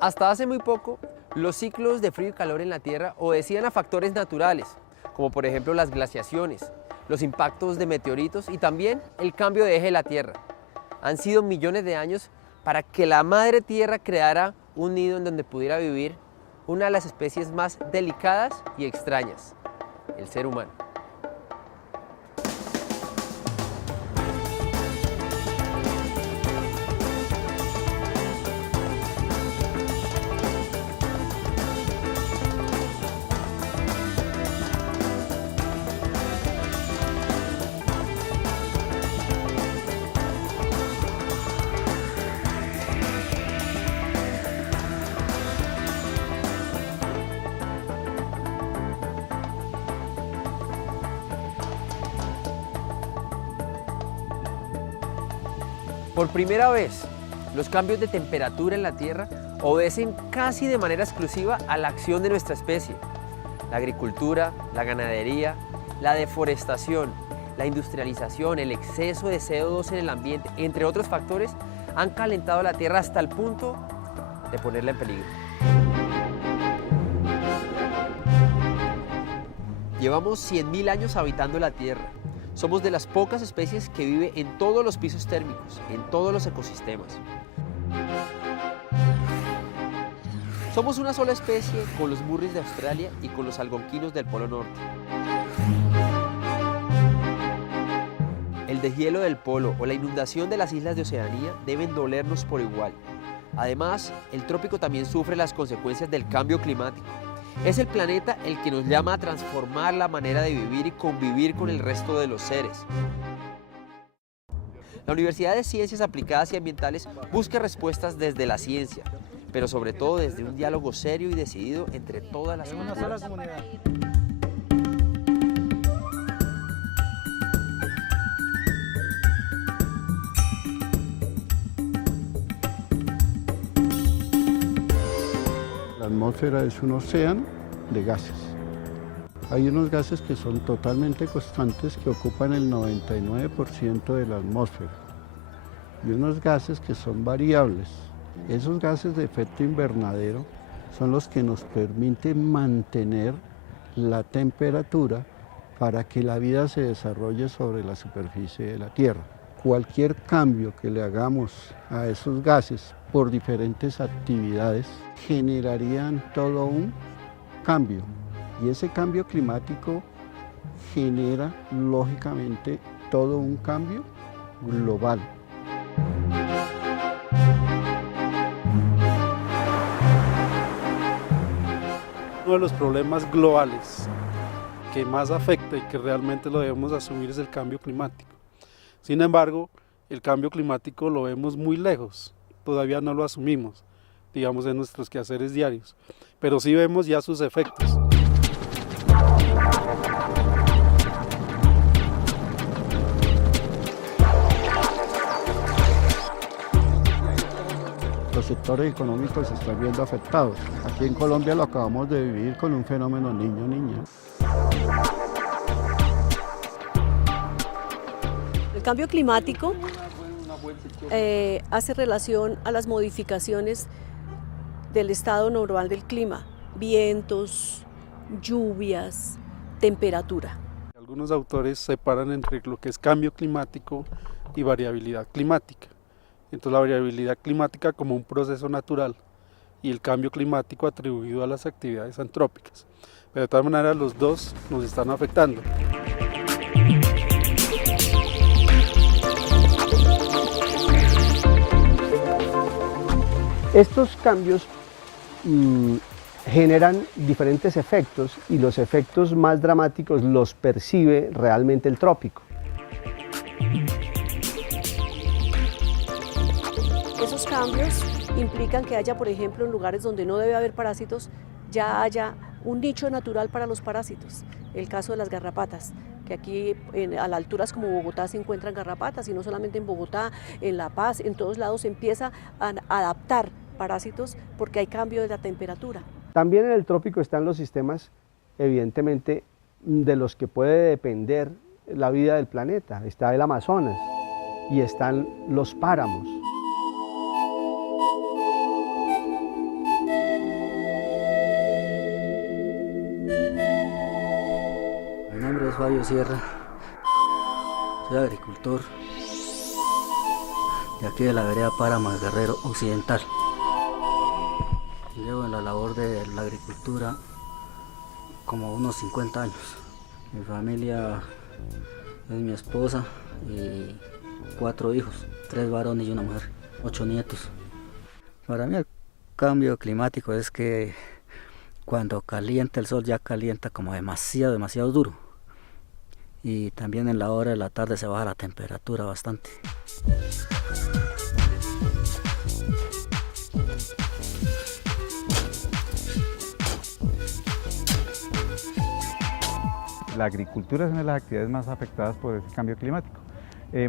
Hasta hace muy poco, los ciclos de frío y calor en la Tierra obedecían a factores naturales, como por ejemplo las glaciaciones, los impactos de meteoritos y también el cambio de eje de la Tierra. Han sido millones de años para que la madre Tierra creara un nido en donde pudiera vivir una de las especies más delicadas y extrañas, el ser humano. Por primera vez, los cambios de temperatura en la Tierra obedecen casi de manera exclusiva a la acción de nuestra especie. La agricultura, la ganadería, la deforestación, la industrialización, el exceso de CO2 en el ambiente, entre otros factores, han calentado la Tierra hasta el punto de ponerla en peligro. Llevamos 100.000 años habitando la Tierra. Somos de las pocas especies que vive en todos los pisos térmicos, en todos los ecosistemas. Somos una sola especie con los murris de Australia y con los algonquinos del Polo Norte. El deshielo del polo o la inundación de las islas de Oceanía deben dolernos por igual. Además, el trópico también sufre las consecuencias del cambio climático. Es el planeta el que nos llama a transformar la manera de vivir y convivir con el resto de los seres. La Universidad de Ciencias Aplicadas y Ambientales busca respuestas desde la ciencia, pero sobre todo desde un diálogo serio y decidido entre todas las comunidades. La atmósfera es un océano de gases. Hay unos gases que son totalmente constantes que ocupan el 99% de la atmósfera y unos gases que son variables. Esos gases de efecto invernadero son los que nos permiten mantener la temperatura para que la vida se desarrolle sobre la superficie de la Tierra. Cualquier cambio que le hagamos a esos gases por diferentes actividades generarían todo un cambio. Y ese cambio climático genera, lógicamente, todo un cambio global. Uno de los problemas globales que más afecta y que realmente lo debemos asumir es el cambio climático. Sin embargo, el cambio climático lo vemos muy lejos, todavía no lo asumimos, digamos, en nuestros quehaceres diarios, pero sí vemos ya sus efectos. Los sectores económicos se están viendo afectados. Aquí en Colombia lo acabamos de vivir con un fenómeno niño-niña. El cambio climático hace relación a las modificaciones del estado normal del clima, vientos, lluvias, temperatura. Algunos autores separan entre lo que es cambio climático y variabilidad climática. Entonces la variabilidad climática como un proceso natural y el cambio climático atribuido a las actividades antrópicas. Pero de todas maneras los dos nos están afectando. Estos cambios generan diferentes efectos y los efectos más dramáticos los percibe realmente el trópico. Esos cambios implican que haya, por ejemplo, en lugares donde no debe haber parásitos, ya haya un nicho natural para los parásitos. El caso de las garrapatas, que aquí a las alturas como Bogotá se encuentran garrapatas, y no solamente en Bogotá, en La Paz, en todos lados se empieza a adaptar parásitos porque hay cambio de la temperatura. También en el trópico están los sistemas, evidentemente, de los que puede depender la vida del planeta. Está el Amazonas y están los páramos. Fabio Sierra, soy agricultor de aquí de la vereda Páramo de Guerrero Occidental. Llevo en la labor de la agricultura como unos 50 años. Mi familia es mi esposa y 4 hijos, 3 varones y una mujer, 8 nietos. Para mí el cambio climático es que cuando calienta el sol ya calienta como demasiado duro. Y también en la hora de la tarde se baja la temperatura bastante. La agricultura es una de las actividades más afectadas por ese cambio climático.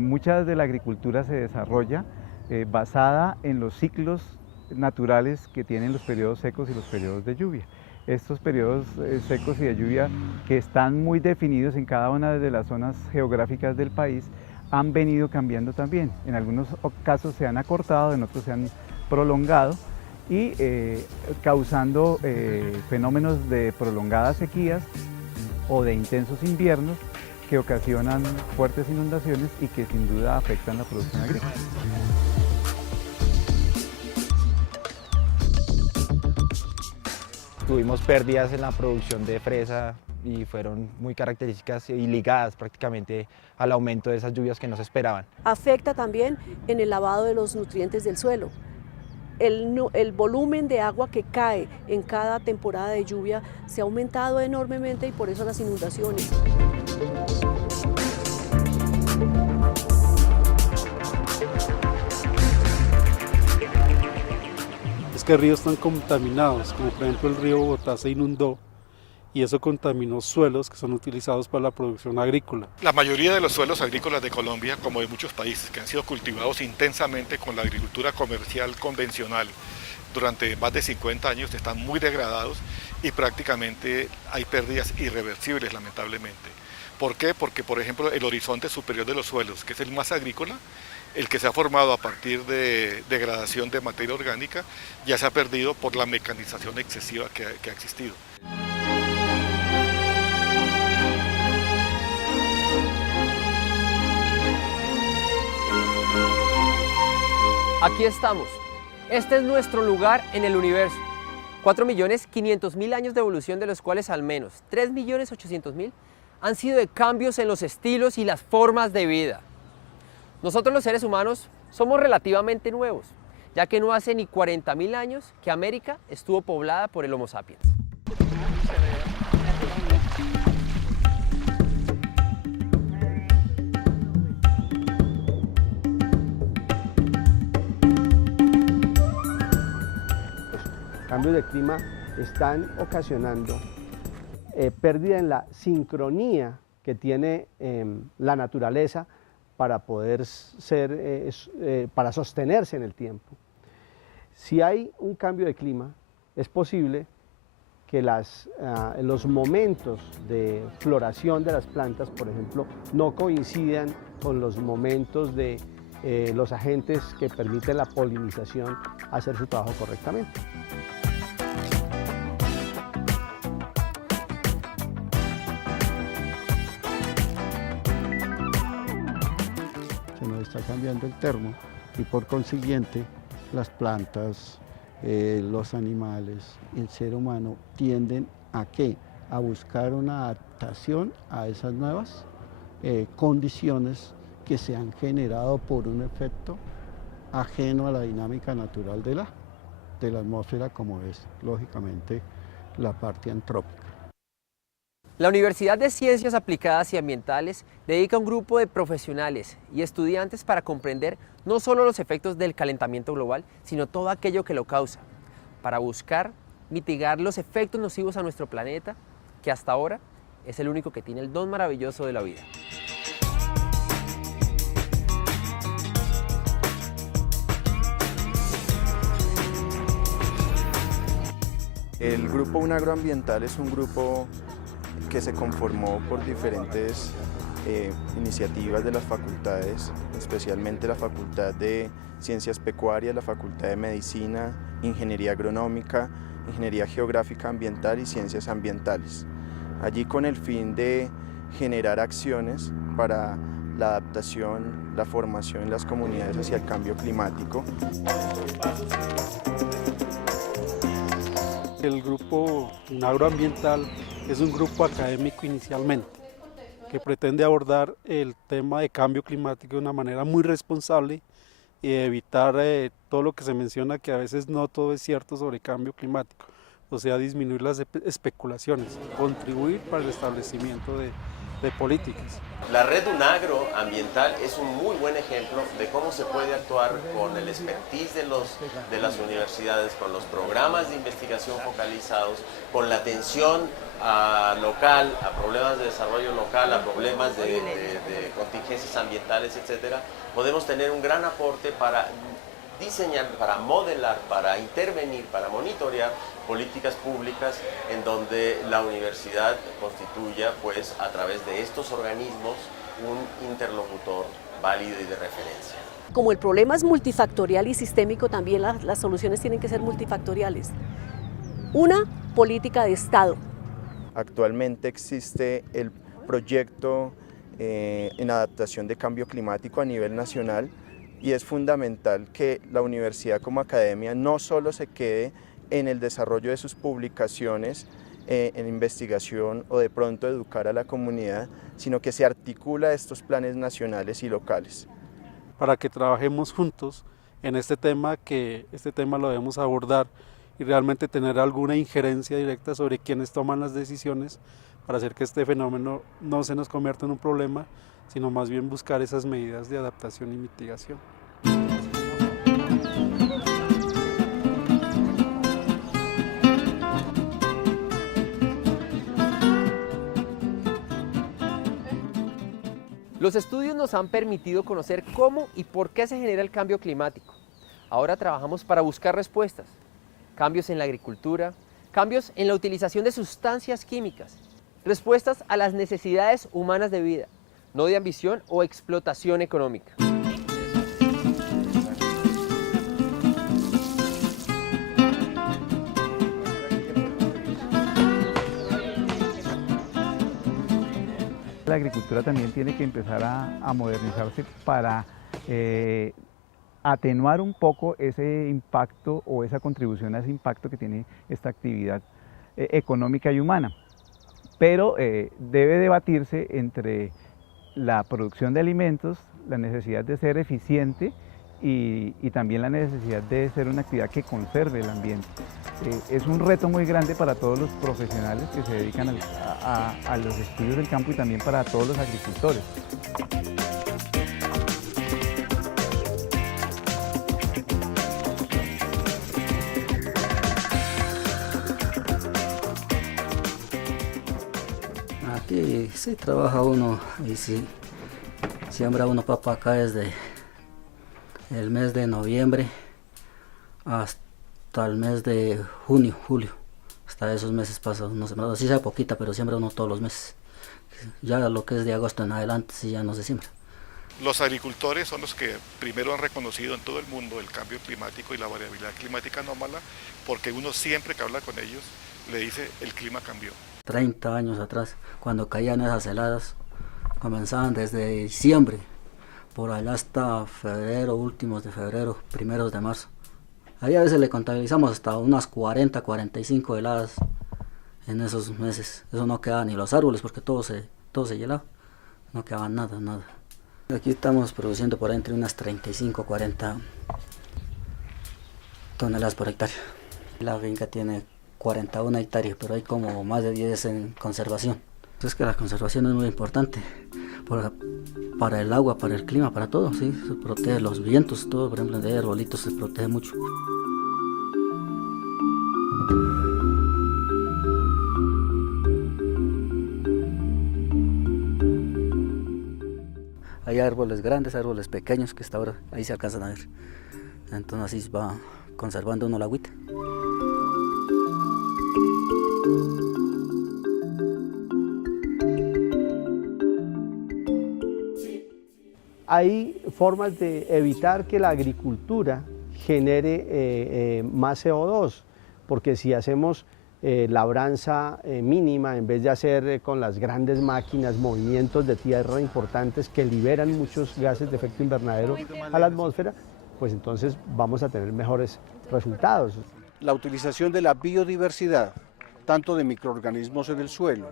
Mucha de la agricultura se desarrolla basada en los ciclos naturales que tienen los periodos secos y los periodos de lluvia. Estos periodos secos y de lluvia, que están muy definidos en cada una de las zonas geográficas del país, han venido cambiando también. En algunos casos se han acortado, en otros se han prolongado y causando fenómenos de prolongadas sequías o de intensos inviernos que ocasionan fuertes inundaciones y que sin duda afectan la producción agrícola. Tuvimos pérdidas en la producción de fresa y fueron muy características y ligadas prácticamente al aumento de esas lluvias que no se esperaban. Afecta también en el lavado de los nutrientes del suelo. El volumen de agua que cae en cada temporada de lluvia se ha aumentado enormemente y por eso las inundaciones. Es que ríos están contaminados, como por ejemplo el río Bogotá se inundó y eso contaminó suelos que son utilizados para la producción agrícola. La mayoría de los suelos agrícolas de Colombia, como de muchos países, que han sido cultivados intensamente con la agricultura comercial convencional durante más de 50 años, están muy degradados y prácticamente hay pérdidas irreversibles, lamentablemente. ¿Por qué? Porque, por ejemplo, el horizonte superior de los suelos, que es el más agrícola, el que se ha formado a partir de degradación de materia orgánica, ya se ha perdido por la mecanización excesiva que ha existido. Aquí estamos. Este es nuestro lugar en el universo. 4.500.000 años de evolución, de los cuales al menos 3.800.000 han sido de cambios en los estilos y las formas de vida. Nosotros los seres humanos somos relativamente nuevos, ya que no hace ni 40.000 años que América estuvo poblada por el Homo sapiens. Los cambios de clima están ocasionando pérdida en la sincronía que tiene la naturaleza para poder para sostenerse en el tiempo. Si hay un cambio de clima, es posible que los momentos de floración de las plantas, por ejemplo, no coincidan con los momentos de los agentes que permiten la polinización hacer su trabajo correctamente. Está cambiando el termo y por consiguiente las plantas, los animales, el ser humano tienden ¿a qué? A buscar una adaptación a esas nuevas condiciones que se han generado por un efecto ajeno a la dinámica natural de la atmósfera, como es lógicamente la parte antrópica. La Universidad de Ciencias Aplicadas y Ambientales dedica un grupo de profesionales y estudiantes para comprender no solo los efectos del calentamiento global, sino todo aquello que lo causa, para buscar mitigar los efectos nocivos a nuestro planeta, que hasta ahora es el único que tiene el don maravilloso de la vida. El grupo UNAgroambiental es un grupo que se conformó por diferentes iniciativas de las facultades, especialmente la Facultad de Ciencias Pecuarias, la Facultad de Medicina, Ingeniería Agronómica, Ingeniería Geográfica Ambiental y Ciencias Ambientales. Allí con el fin de generar acciones para la adaptación, la formación en las comunidades hacia el cambio climático. El grupo agroambiental es un grupo académico inicialmente, que pretende abordar el tema de cambio climático de una manera muy responsable y evitar todo lo que se menciona, que a veces no todo es cierto sobre cambio climático, o sea, disminuir las especulaciones, contribuir para el establecimiento de políticas. La red UNAGRO ambiental es un muy buen ejemplo de cómo se puede actuar con el expertise de las universidades, con los programas de investigación focalizados, con la atención local, a problemas de desarrollo local, a problemas de contingencias ambientales, etcétera. Podemos tener un gran aporte para diseñar, para modelar, para intervenir, para monitorear políticas públicas en donde la universidad constituya, pues, a través de estos organismos, un interlocutor válido y de referencia. Como el problema es multifactorial y sistémico, también las soluciones tienen que ser multifactoriales. Una, política de Estado. Actualmente existe el proyecto en adaptación de cambio climático a nivel nacional, y es fundamental que la universidad como academia no solo se quede en el desarrollo de sus publicaciones, en investigación o de pronto educar a la comunidad, sino que se articula estos planes nacionales y locales. Para que trabajemos juntos en este tema, que este tema lo debemos abordar y realmente tener alguna injerencia directa sobre quienes toman las decisiones para hacer que este fenómeno no se nos convierta en un problema, sino más bien buscar esas medidas de adaptación y mitigación. Los estudios nos han permitido conocer cómo y por qué se genera el cambio climático. Ahora trabajamos para buscar respuestas. Cambios en la agricultura, cambios en la utilización de sustancias químicas, respuestas a las necesidades humanas de vida, no de ambición o explotación económica. La agricultura también tiene que empezar a modernizarse para atenuar un poco ese impacto o esa contribución a ese impacto que tiene esta actividad económica y humana. Pero debe debatirse entre la producción de alimentos, la necesidad de ser eficiente y también la necesidad de ser una actividad que conserve el ambiente. Es un reto muy grande para todos los profesionales que se dedican a los estudios del campo y también para todos los agricultores. Aquí sí trabaja uno y sí siembra uno papa acá desde el mes de noviembre hasta el mes de junio, julio. Hasta esos meses pasa uno sembrado, así sea poquita, pero siembra uno todos los meses. Ya lo que es de agosto en adelante sí ya no se siembra. Los agricultores son los que primero han reconocido en todo el mundo el cambio climático y la variabilidad climática anómala, porque uno siempre que habla con ellos le dice el clima cambió. 30 años atrás, cuando caían esas heladas, comenzaban desde diciembre, por allá hasta febrero, últimos de febrero, primeros de marzo. Ahí a veces le contabilizamos hasta unas 40, 45 heladas en esos meses. Eso no quedaba ni los árboles porque todo se helaba, no quedaba nada. Aquí estamos produciendo por ahí entre unas 35, 40 toneladas por hectárea. La finca tiene 41 hectáreas, pero hay como más de 10 en conservación. Es que la conservación es muy importante para el agua, para el clima, para todo, ¿sí? Se protege los vientos, todo, por ejemplo, de arbolitos se protege mucho. Hay árboles grandes, árboles pequeños que hasta ahora ahí se alcanzan a ver. Entonces así va conservando uno la agüita. Hay formas de evitar que la agricultura genere más CO2, porque si hacemos labranza mínima, en vez de hacer con las grandes máquinas movimientos de tierra importantes que liberan muchos gases de efecto invernadero a la atmósfera, pues entonces vamos a tener mejores resultados. La utilización de la biodiversidad, tanto de microorganismos en el suelo,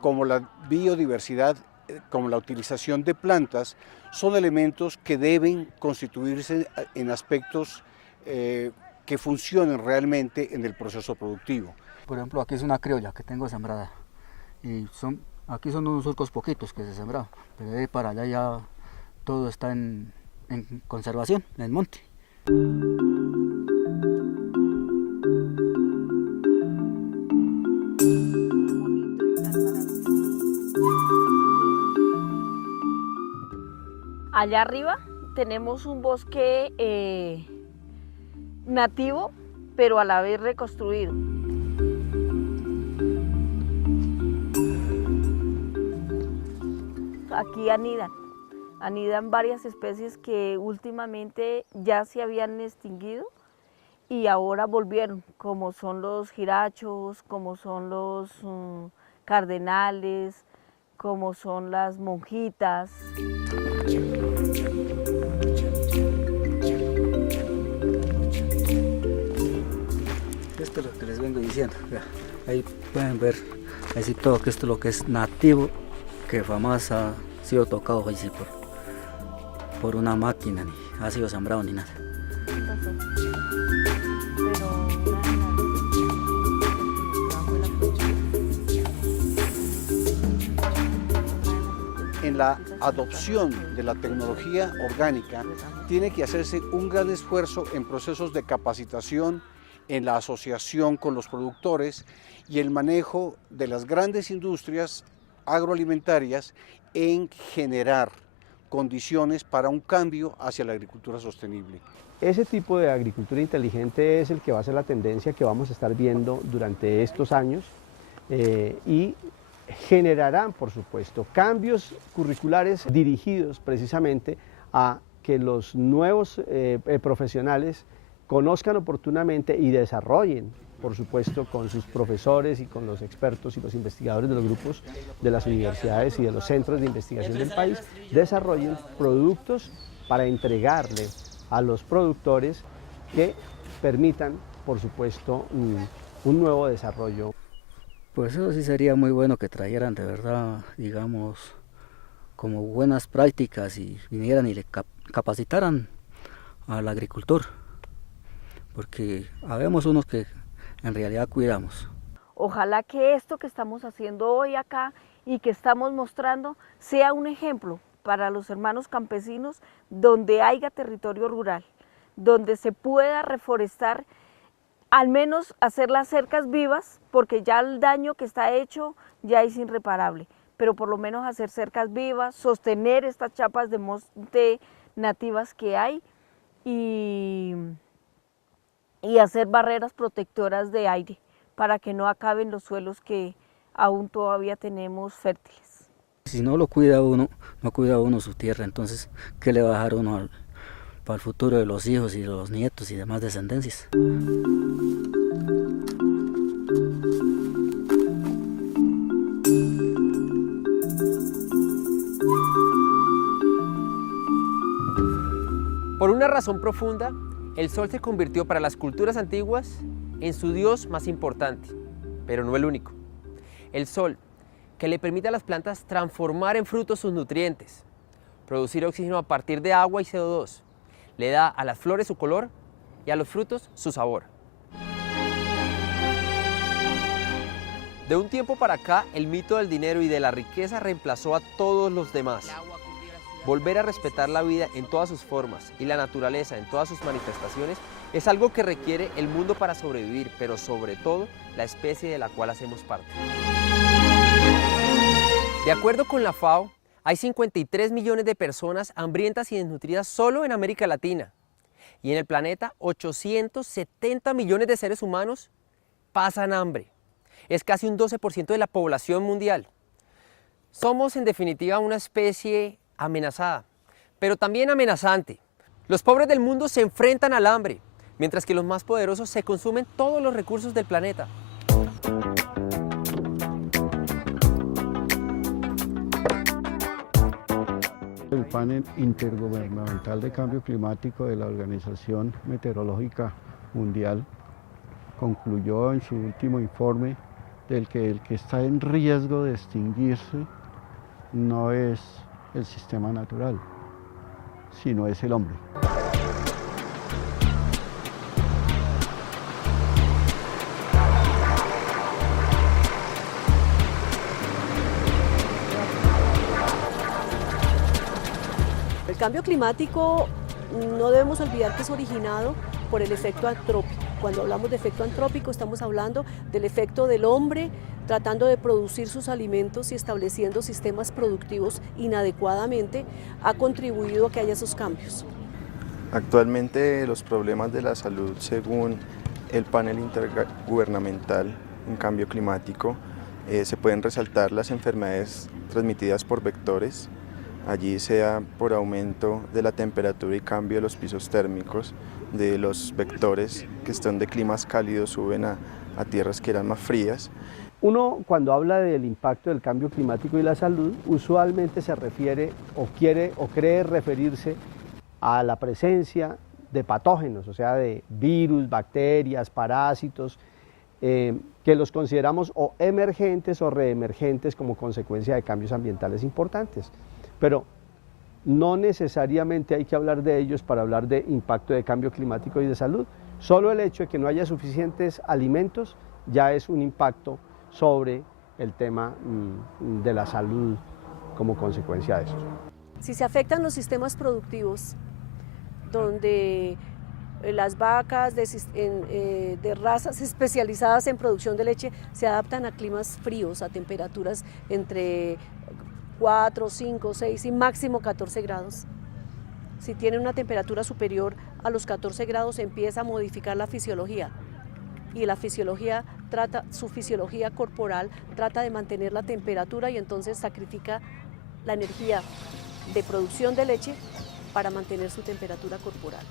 como la biodiversidad, como la utilización de plantas, son elementos que deben constituirse en aspectos que funcionen realmente en el proceso productivo. Por ejemplo, aquí es una criolla que tengo sembrada y aquí son unos surcos poquitos que se sembraron, pero de ahí para allá ya todo está en conservación, en el monte. Allá arriba tenemos un bosque nativo, pero a la vez reconstruido. Aquí anidan varias especies que últimamente ya se habían extinguido y ahora volvieron, como son los jirachos, como son los cardenales, como son las monjitas. Esto es lo que les vengo diciendo, ahí pueden ver, así todo que esto es lo que es nativo, que jamás ha sido tocado así por una máquina, ni ha sido sembrado ni nada. En la adopción de la tecnología orgánica tiene que hacerse un gran esfuerzo en procesos de capacitación, en la asociación con los productores y el manejo de las grandes industrias agroalimentarias en generar condiciones para un cambio hacia la agricultura sostenible. Ese tipo de agricultura inteligente es el que va a ser la tendencia que vamos a estar viendo durante estos años y generarán, por supuesto, cambios curriculares dirigidos precisamente a que los nuevos profesionales conozcan oportunamente y desarrollen, por supuesto, con sus profesores y con los expertos y los investigadores de los grupos de las universidades y de los centros de investigación del país, desarrollen productos para entregarle a los productores que permitan, por supuesto, un nuevo desarrollo. Pues eso sí sería muy bueno que trajeran de verdad, digamos, como buenas prácticas y vinieran y le capacitaran al agricultor, porque habemos unos que en realidad cuidamos. Ojalá que esto que estamos haciendo hoy acá y que estamos mostrando sea un ejemplo para los hermanos campesinos donde haya territorio rural, donde se pueda reforestar, al menos hacer las cercas vivas, porque ya el daño que está hecho ya es irreparable, pero por lo menos hacer cercas vivas, sostener estas chapas de monte nativas que hay y hacer barreras protectoras de aire para que no acaben los suelos que aún todavía tenemos fértiles. Si no lo cuida uno, no cuida uno su tierra, entonces ¿qué le va a dejar uno para el futuro de los hijos y de los nietos y demás descendencias? Por una razón profunda, el sol se convirtió para las culturas antiguas en su dios más importante, pero no el único. El sol, que le permite a las plantas transformar en frutos sus nutrientes, producir oxígeno a partir de agua y CO2, le da a las flores su color y a los frutos su sabor. De un tiempo para acá, el mito del dinero y de la riqueza reemplazó a todos los demás. Volver a respetar la vida en todas sus formas y la naturaleza en todas sus manifestaciones es algo que requiere el mundo para sobrevivir, pero sobre todo la especie de la cual hacemos parte. De acuerdo con la FAO, hay 53 millones de personas hambrientas y desnutridas solo en América Latina. Y en el planeta, 870 millones de seres humanos pasan hambre. Es casi un 12% de la población mundial. Somos, en definitiva, una especie amenazada, pero también amenazante. Los pobres del mundo se enfrentan al hambre, mientras que los más poderosos se consumen todos los recursos del planeta. El panel intergubernamental de cambio climático de la Organización Meteorológica Mundial concluyó en su último informe del que el que está en riesgo de extinguirse no es el sistema natural, sino es el hombre. El cambio climático no debemos olvidar que es originado por el efecto antrópico. Cuando hablamos de efecto antrópico estamos hablando del efecto del hombre tratando de producir sus alimentos y estableciendo sistemas productivos inadecuadamente, ha contribuido a que haya esos cambios. Actualmente los problemas de la salud, según el panel intergubernamental en cambio climático, se pueden resaltar las enfermedades transmitidas por vectores, allí sea por aumento de la temperatura y cambio de los pisos térmicos, de los vectores que están de climas cálidos suben a tierras que eran más frías. Uno, cuando habla del impacto del cambio climático y la salud, usualmente se refiere o quiere o cree referirse a la presencia de patógenos, o sea, de virus, bacterias, parásitos, que los consideramos o emergentes o reemergentes como consecuencia de cambios ambientales importantes. Pero no necesariamente hay que hablar de ellos para hablar de impacto de cambio climático y de salud. Solo el hecho de que no haya suficientes alimentos ya es un impacto sobre el tema de la salud como consecuencia de eso. Si se afectan los sistemas productivos, donde las vacas de razas especializadas en producción de leche se adaptan a climas fríos, a temperaturas entre 4, 5, 6 y máximo 14 grados. Si tienen una temperatura superior a los 14 grados empieza a modificar la fisiología y la fisiología su fisiología corporal trata de mantener la temperatura y entonces sacrifica la energía de producción de leche para mantener su temperatura corporal.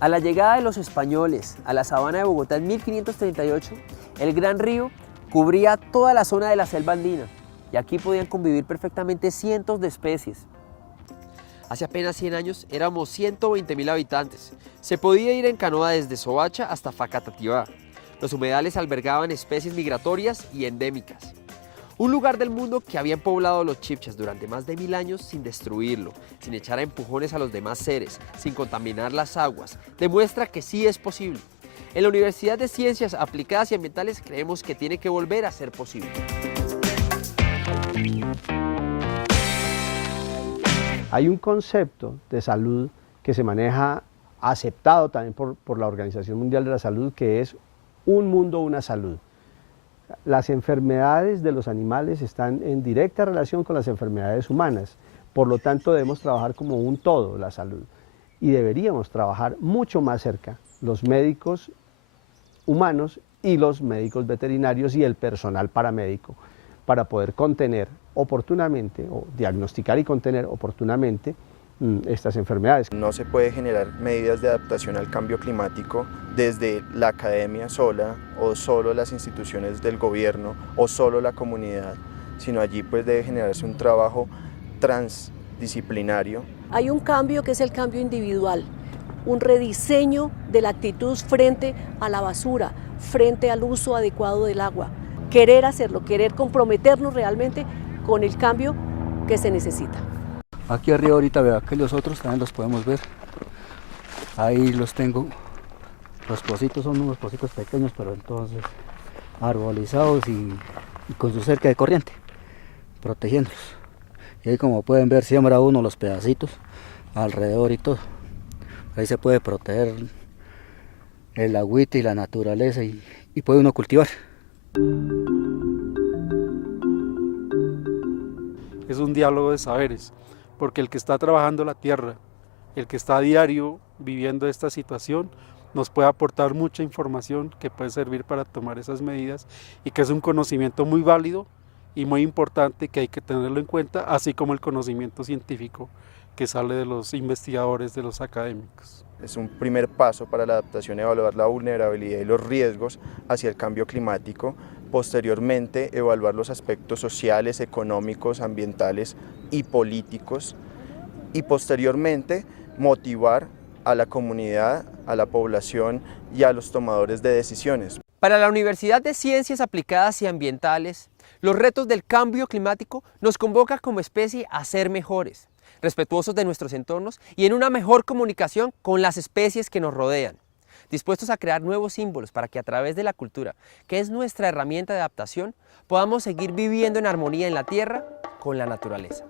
A la llegada de los españoles a la sabana de Bogotá en 1538, el Gran Río cubría toda la zona de la selva andina y aquí podían convivir perfectamente cientos de especies. Hace apenas 100 años éramos 120.000 habitantes. Se podía ir en canoa desde Soacha hasta Facatativá. Los humedales albergaban especies migratorias y endémicas. Un lugar del mundo que habían poblado los chibchas durante más de 1000 años sin destruirlo, sin echar a empujones a los demás seres, sin contaminar las aguas, demuestra que sí es posible. En la Universidad de Ciencias Aplicadas y Ambientales creemos que tiene que volver a ser posible. Hay un concepto de salud que se maneja, aceptado también por la Organización Mundial de la Salud, que es un mundo, una salud. Las enfermedades de los animales están en directa relación con las enfermedades humanas, por lo tanto debemos trabajar como un todo la salud y deberíamos trabajar mucho más cerca los médicos humanos y los médicos veterinarios y el personal paramédico para poder contener oportunamente o diagnosticar y contener oportunamente estas enfermedades. No se puede generar medidas de adaptación al cambio climático desde la academia sola o solo las instituciones del gobierno o solo la comunidad, sino allí pues debe generarse un trabajo transdisciplinario. Hay un cambio que es el cambio individual, un rediseño de la actitud frente a la basura, frente al uso adecuado del agua. Querer hacerlo, querer comprometernos realmente con el cambio que se necesita. Aquí arriba ahorita vea que los otros también los podemos ver. Ahí los tengo. Los pocitos son unos pocitos pequeños, pero entonces arbolizados y con su cerca de corriente, protegiéndolos. Y ahí como pueden ver siembra uno los pedacitos alrededor y todo. Ahí se puede proteger el agüita y la naturaleza y puede uno cultivar. Es un diálogo de saberes, porque el que está trabajando la tierra, el que está a diario viviendo esta situación, nos puede aportar mucha información que puede servir para tomar esas medidas y que es un conocimiento muy válido y muy importante que hay que tenerlo en cuenta, así como el conocimiento científico que sale de los investigadores, de los académicos. Es un primer paso para la adaptación, evaluar la vulnerabilidad y los riesgos hacia el cambio climático, posteriormente evaluar los aspectos sociales, económicos, ambientales y políticos, y posteriormente motivar a la comunidad, a la población y a los tomadores de decisiones. Para la Universidad de Ciencias Aplicadas y Ambientales, los retos del cambio climático nos convocan como especie a ser mejores, respetuosos de nuestros entornos y en una mejor comunicación con las especies que nos rodean, dispuestos a crear nuevos símbolos para que a través de la cultura, que es nuestra herramienta de adaptación, podamos seguir viviendo en armonía en la tierra con la naturaleza.